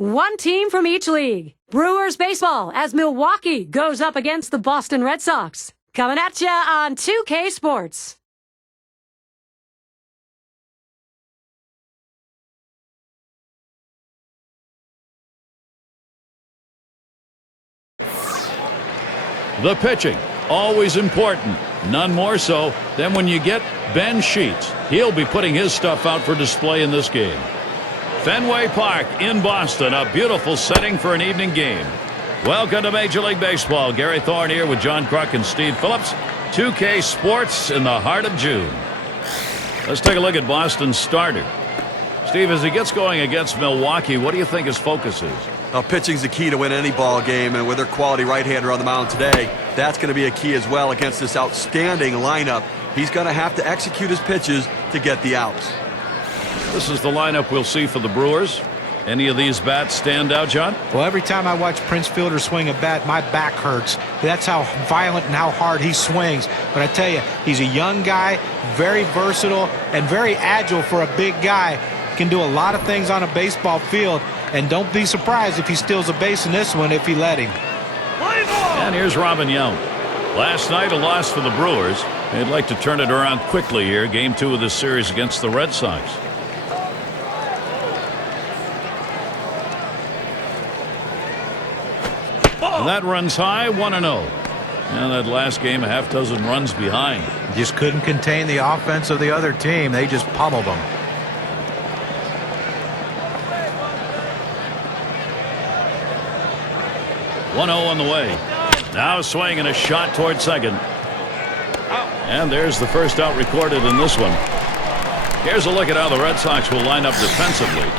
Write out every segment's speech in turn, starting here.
One team from each league. Brewers baseball as Milwaukee goes up against the Boston Red Sox. Coming at ya on 2K Sports. The pitching, always important. None more so than when you get Ben Sheets. He'll be putting his stuff out for display in this game. Fenway Park in Boston, a beautiful setting for an evening game. Welcome to Major League Baseball. Gary Thorne here with John Kruk and Steve Phillips. 2K Sports in the heart of June. Let's take a look at Boston's starter. Steve, as he gets going against Milwaukee, what do you think his focus is? Well, pitching's the key to win any ball game, and with their quality right-hander on the mound today, that's going to be a key as well against this outstanding lineup. He's going to have to execute his pitches to get the outs. This is the lineup we'll see for the Brewers. Any of these bats stand out, John? Well, every time I watch Prince Fielder swing a bat, my back hurts. That's how violent and how hard he swings. But I tell you, he's a young guy, very versatile, and very agile for a big guy. Can do a lot of things on a baseball field, and don't be surprised if he steals a base in this one if he let him. And here's Robin Young. Last night, a loss for the Brewers. They'd like to turn it around quickly here. Game 2 of this series against the Red Sox. And that runs high, 1-0. And that last game, a half dozen runs behind. Just couldn't contain the offense of the other team. They just pummeled them. On the way. Now swinging a shot toward second. And there's the first out recorded in this one. Here's a look at how the Red Sox will line up defensively.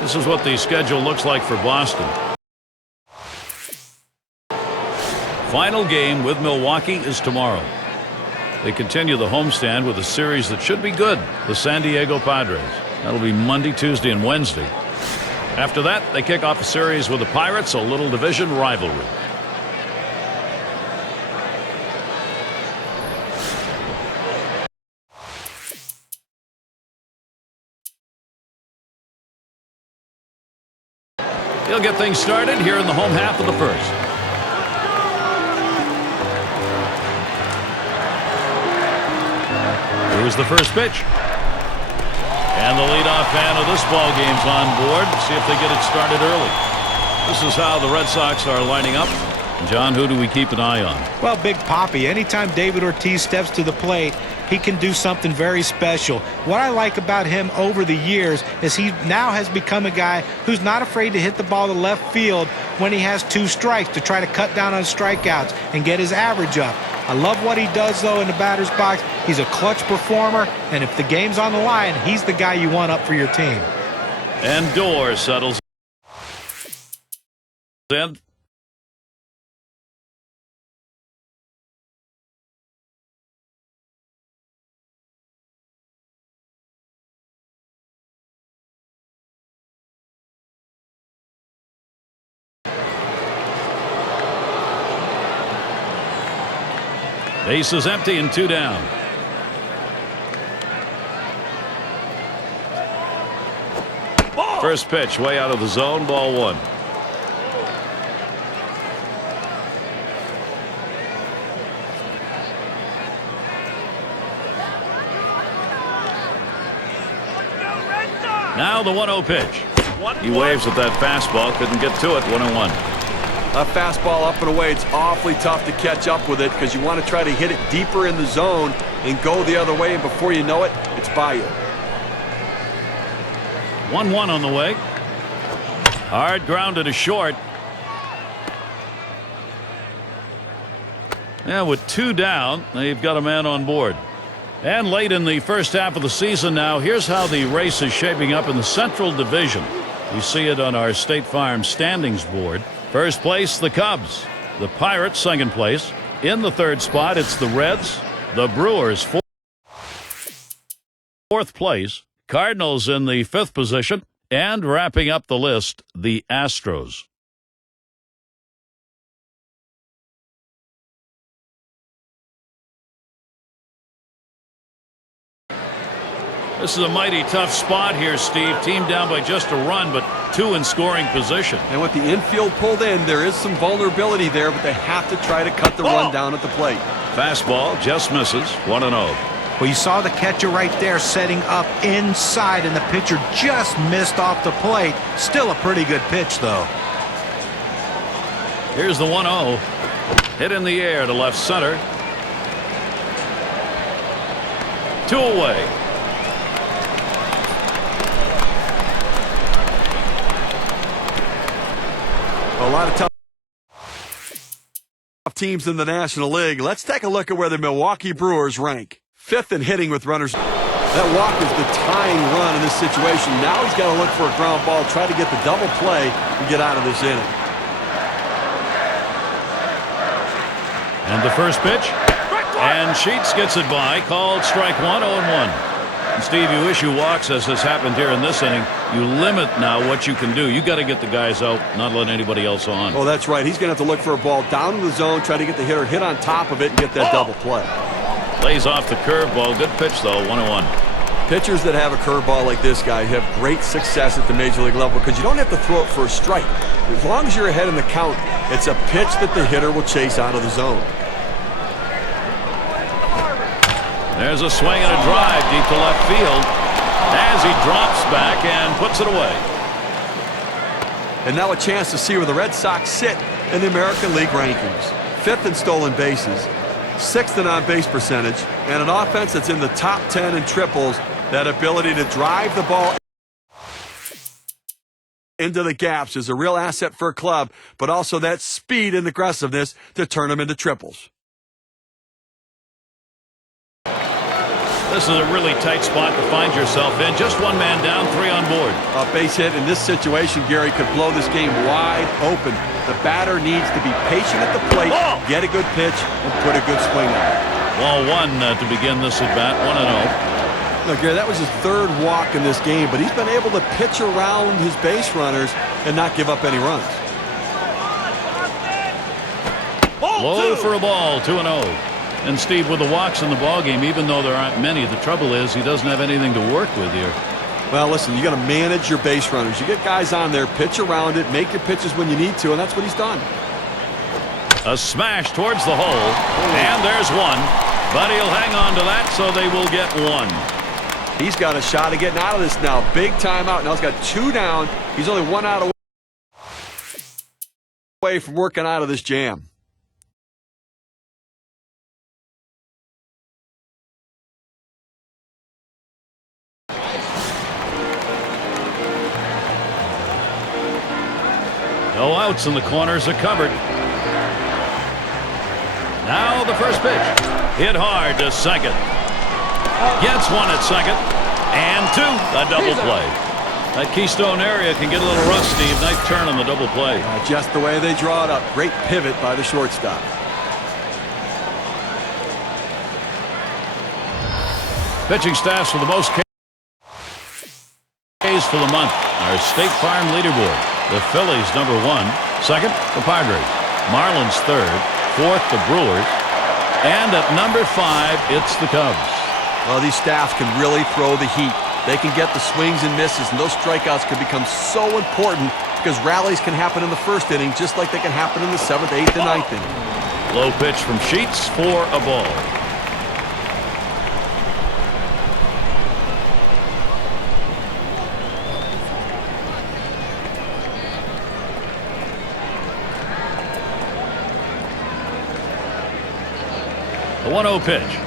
This is what the schedule looks like for Boston. Final game with Milwaukee is tomorrow. They continue the homestand with a series that should be good, the San Diego Padres. That'll be Monday, Tuesday, and Wednesday. After that, they kick off a series with the Pirates, a little division rivalry. He'll get things started here in the home half of the first. Here's the first pitch. And the leadoff man of this ball game's on board. See if they get it started early. This is how the Red Sox are lining up. John, who do we keep an eye on? Well, Big Papi, anytime David Ortiz steps to the plate, he can do something very special. What I like about him over the years is he now has become a guy who's not afraid to hit the ball to left field when he has 2 strikes to try to cut down on strikeouts and get his average up. I love what he does, though, in the batter's box. He's a clutch performer, and if the game's on the line, he's the guy you want up for your team. And Door settles in. Base is empty and 2 down. First pitch way out of the zone, ball 1. Now the 1-0 pitch. He waves at that fastball, couldn't get to it. 1-1. A fastball up and away, it's awfully tough to catch up with it because you want to try to hit it deeper in the zone and go the other way, and before you know it, it's by you. 1-1 on the way. Hard grounded to short. Yeah, with 2 down, they've got a man on board. And late in the first half of the season now, here's how the race is shaping up in the Central Division. You see it on our State Farm standings board. First place, the Cubs. The Pirates, second place. In the third spot, it's the Reds. The Brewers, fourth place. Cardinals in the 5th position. And wrapping up the list, the Astros. This is a mighty tough spot here, Steve. Team down by just a run, but 2 in scoring position. And with the infield pulled in, there is some vulnerability there, but they have to try to cut the run down at the plate. Fastball just misses. 1-0. Well, you saw the catcher right there setting up inside, and the pitcher just missed off the plate. Still a pretty good pitch, though. Here's the 1-0. Hit in the air to left center. 2 away. A lot of tough teams in the National League. Let's take a look at where the Milwaukee Brewers rank. 5th in hitting with runners. That walk is the tying run in this situation. Now he's got to look for a ground ball, try to get the double play and get out of this inning. And the first pitch. And Sheets gets it by. Called strike 1, 0-1. And Steve, you issue walks, as has happened here in this inning. You limit now what you can do. You got to get the guys out, not let anybody else on. Oh, that's right. He's going to have to look for a ball down in the zone, try to get the hitter hit on top of it and get that double play. Lays off the curveball. Good pitch, though. 1-1. Pitchers that have a curveball like this guy have great success at the major league level because you don't have to throw it for a strike. As long as you're ahead in the count, it's a pitch that the hitter will chase out of the zone. There's a swing and a drive deep to left field as he drops back and puts it away. And now a chance to see where the Red Sox sit in the American League rankings. 5th in stolen bases, 6th in on-base percentage, and an offense that's in the top 10 in triples. That ability to drive the ball into the gaps is a real asset for a club, but also that speed and aggressiveness to turn them into triples. This is a really tight spot to find yourself in. Just 1 man down, 3 on board. A base hit in this situation, Gary, could blow this game wide open. The batter needs to be patient at the plate, get a good pitch, and put a good swing on it. Ball 1 to begin this at bat. 1-0. Look, Gary, that was his 3rd walk in this game, but he's been able to pitch around his base runners and not give up any runs. Low for a ball. 2-0. And Steve, with the walks in the ballgame, even though there aren't many, the trouble is he doesn't have anything to work with here. Well, listen, you got to manage your base runners. You get guys on there, pitch around it, make your pitches when you need to, and that's what he's done. A smash towards the hole, and there's 1. But he'll hang on to that, so they will get 1. He's got a shot of getting out of this now. Big time out. Now he's got 2 down. He's only 1 out away from working out of this jam. No outs, and the corners are covered. Now the first pitch. Hit hard to second. Gets 1 at second. And 2. A double play. That Keystone area can get a little rough, Steve. Nice turn on the double play. Just the way they draw it up. Great pivot by the shortstop. Pitching staffs for the most Ks for the month. Our State Farm leaderboard. The Phillies number 1. 2nd, the Padres. Marlins 3rd. 4th, the Brewers. And at number 5, it's the Cubs. Well, these staffs can really throw the heat. They can get the swings and misses, and those strikeouts can become so important because rallies can happen in the 1st inning just like they can happen in the 7th, 8th, and 9th inning. Low pitch from Sheets for a ball. The 1-0 pitch.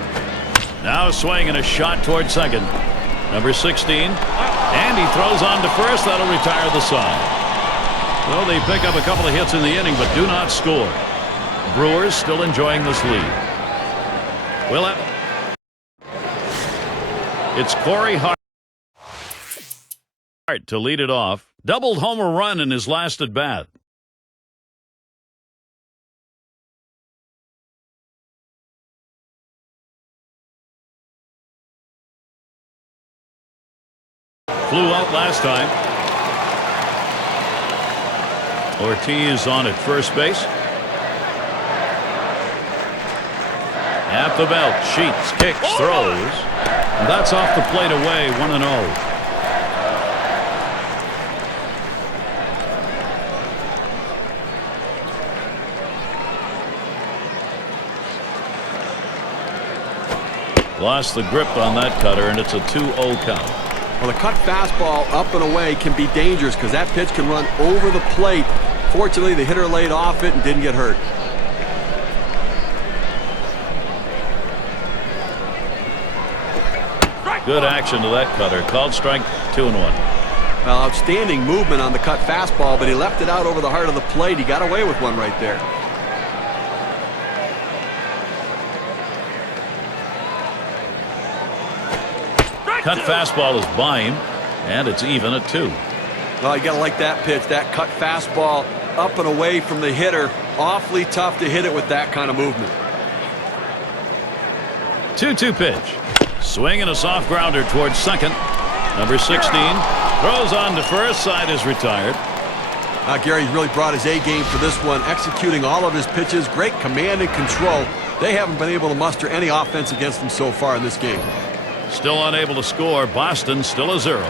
Now a swing and a shot toward second. Number 16. And he throws on to first. That'll retire the side. Well, they pick up a couple of hits in the inning, but do not score. Brewers still enjoying this lead. Well, it's Corey Hart to lead it off. Doubled homer run in his last at bat. Flew out last time. Ortiz on at first base. At the belt, Sheets kicks, throws. That's off the plate away, 1-0. Lost the grip on that cutter, and it's a 2-0 count. Well, the cut fastball up and away can be dangerous because that pitch can run over the plate. Fortunately, the hitter laid off it and didn't get hurt. Good action to that cutter. Called strike, 2-1. Well, outstanding movement on the cut fastball, but he left it out over the heart of the plate. He got away with one right there. Cut fastball is by him, and it's even at 2. Well, you got to like that pitch. That cut fastball up and away from the hitter. Awfully tough to hit it with that kind of movement. 2-2 pitch. Swing and a soft grounder towards second. Number 16 throws on to first. Side is retired. Gary's really brought his A game for this one, executing all of his pitches. Great command and control. They haven't been able to muster any offense against him so far in this game. Still unable to score. Boston still a 0.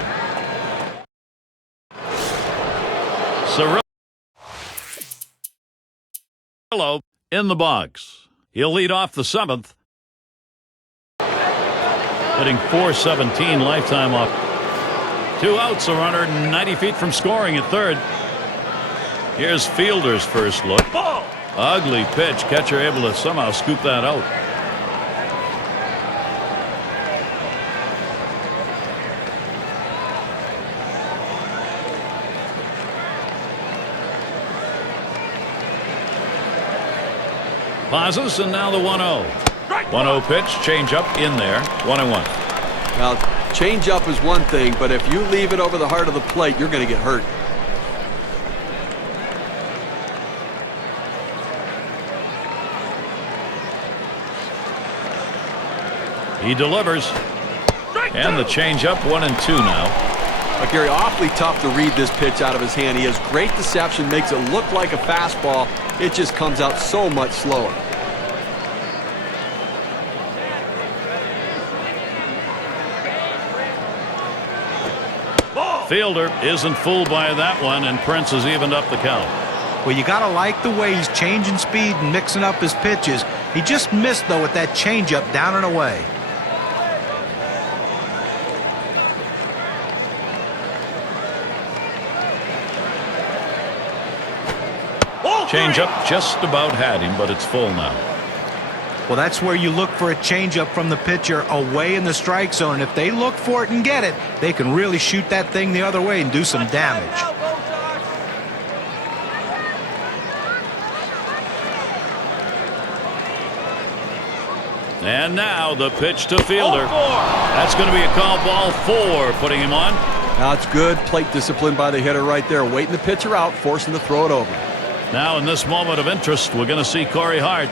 Cirillo in the box. He'll lead off the 7th. Hitting .417 lifetime off. 2 outs, a runner 90 feet from scoring at third. Here's Fielder's first look. Ugly pitch. Catcher able to somehow scoop that out. Pauses, and now the 1-0. 1-0 pitch, change up in there, 1-1. Now, change up is one thing, but if you leave it over the heart of the plate, you're going to get hurt. He delivers. And the change up, 1-2 now. But Gary, awfully tough to read this pitch out of his hand. He has great deception, makes it look like a fastball. It just comes out so much slower. Fielder isn't fooled by that one, and Prince has evened up the count. Well, you got to like the way he's changing speed and mixing up his pitches. He just missed, though, with that changeup down and away. Changeup just about had him, but it's full now. Well, that's where you look for a changeup from the pitcher away in the strike zone. If they look for it and get it, they can really shoot that thing the other way and do some damage. And now the pitch to Fielder. That's going to be a call ball 4, putting him on. Now it's good plate discipline by the hitter right there, waiting the pitcher out, forcing to throw it over. Now in this moment of interest, we're going to see Corey Hart.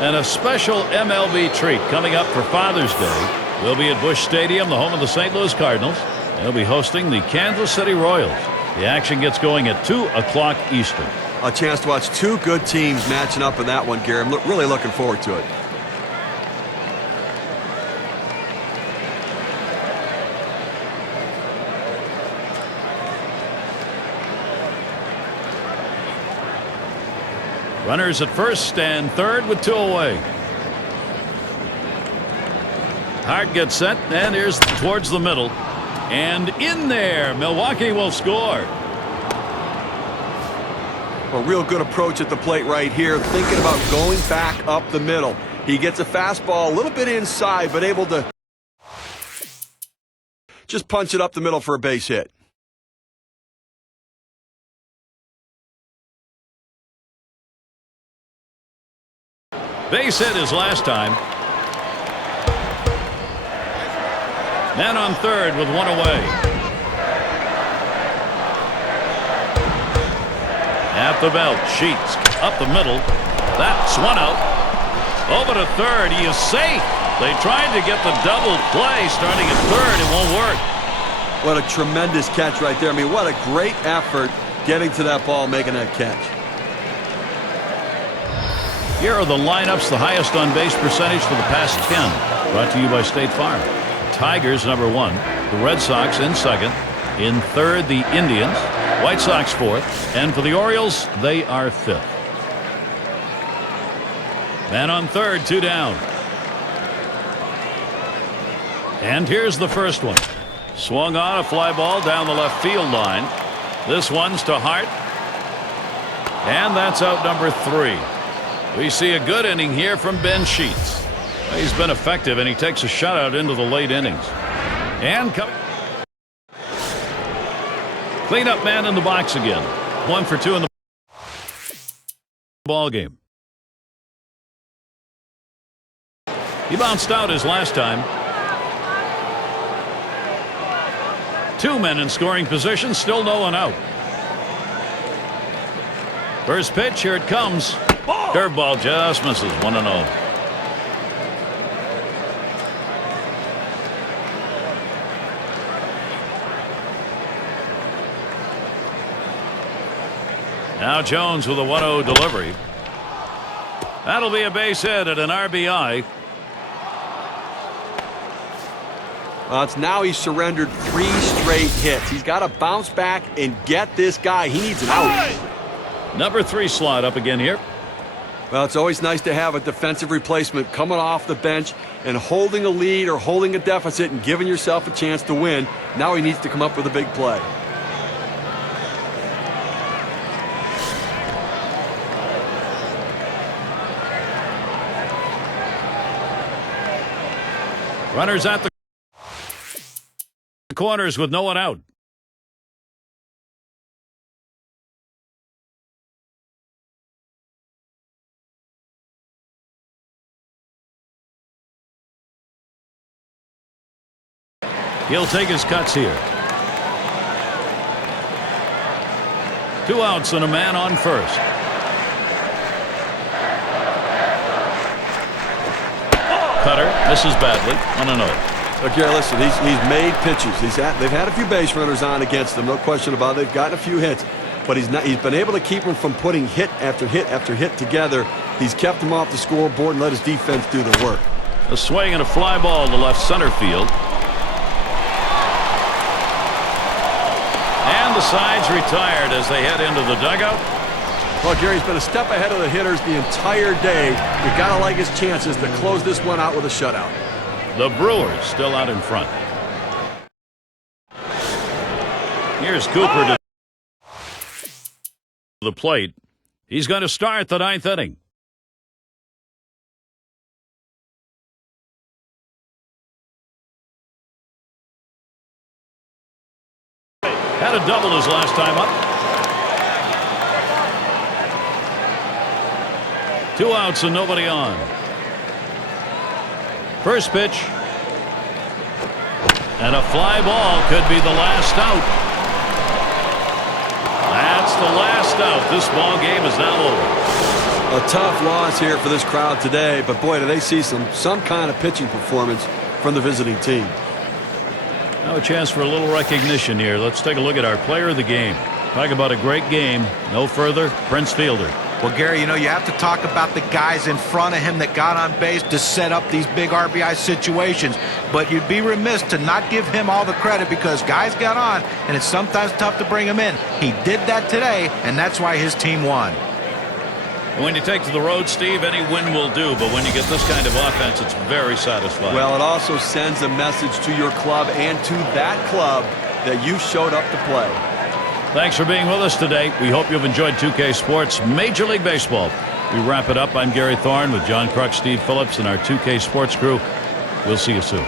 And a special MLB treat coming up for Father's Day. We'll be at Busch Stadium, the home of the St. Louis Cardinals. They'll be hosting the Kansas City Royals. The action gets going at 2 o'clock Eastern. A chance to watch two good teams matching up in that one, Gary. I'm really looking forward to it. Runners at first and third with 2 away. Hart gets set, and here's towards the middle. And in there, Milwaukee will score. A real good approach at the plate right here, thinking about going back up the middle. He gets a fastball a little bit inside, but able to just punch it up the middle for a base hit. Base hit his last time. Man on third with 1 away. At the belt, Sheets up the middle. That's 1 out. Over to third. He is safe. They tried to get the double play starting at third. It won't work. What a tremendous catch right there. I mean, what a great effort getting to that ball, making that catch. Here are the lineups, the highest on base percentage for the past 10. Brought to you by State Farm. Tigers number 1. The Red Sox in second. In third, the Indians. White Sox fourth. And for the Orioles, they are fifth. Man on third, 2 down. And here's the first one. Swung on a fly ball down the left field line. This one's to Hart. And that's out number 3. We see a good inning here from Ben Sheets. He's been effective, and he takes a shutout into the late innings. And coming. Cleanup man in the box again. 1 for 2 in the ball game. He bounced out his last time. 2 men in scoring position, still no one out. First pitch, here it comes. Curveball just misses. 1-0. Now Jones with a 1-0 delivery. That'll be a base hit and an RBI. It's now he's surrendered 3 straight hits. He's got to bounce back and get this guy. He needs an out. Number 3 slot up again here. Well, it's always nice to have a defensive replacement coming off the bench and holding a lead or holding a deficit and giving yourself a chance to win. Now he needs to come up with a big play. Runners at the corners with no one out. He'll take his cuts here. 2 outs and a man on first. Cutter misses badly. 1-0. Look here, listen, he's made pitches. They've had a few base runners on against him, no question about it. They've gotten a few hits, but he's been able to keep them from putting hit after hit after hit together. He's kept them off the scoreboard and let his defense do the work. A swing and a fly ball to left center field. And the sides retired as they head into the dugout. Well, Gary's been a step ahead of the hitters the entire day. You got to like his chances to close this one out with a shutout. The Brewers still out in front. Here's Cooper to the plate. He's going to start the 9th inning. Had a double his last time up. 2 outs and nobody on. First pitch. And a fly ball could be the last out. That's the last out. This ball game is now over. A tough loss here for this crowd today, but boy, do they see some kind of pitching performance from the visiting team. Now a chance for a little recognition here. Let's take a look at our player of the game. Talk about a great game. No further, Prince Fielder. Well, Gary, you know, you have to talk about the guys in front of him that got on base to set up these big RBI situations. But you'd be remiss to not give him all the credit because guys got on, and it's sometimes tough to bring him in. He did that today, and that's why his team won. When you take to the road, Steve, any win will do. But when you get this kind of offense, it's very satisfying. Well, it also sends a message to your club and to that club that you showed up to play. Thanks for being with us today. We hope you've enjoyed 2K Sports Major League Baseball. We wrap it up. I'm Gary Thorne with John Kruk, Steve Phillips, and our 2K Sports crew. We'll see you soon.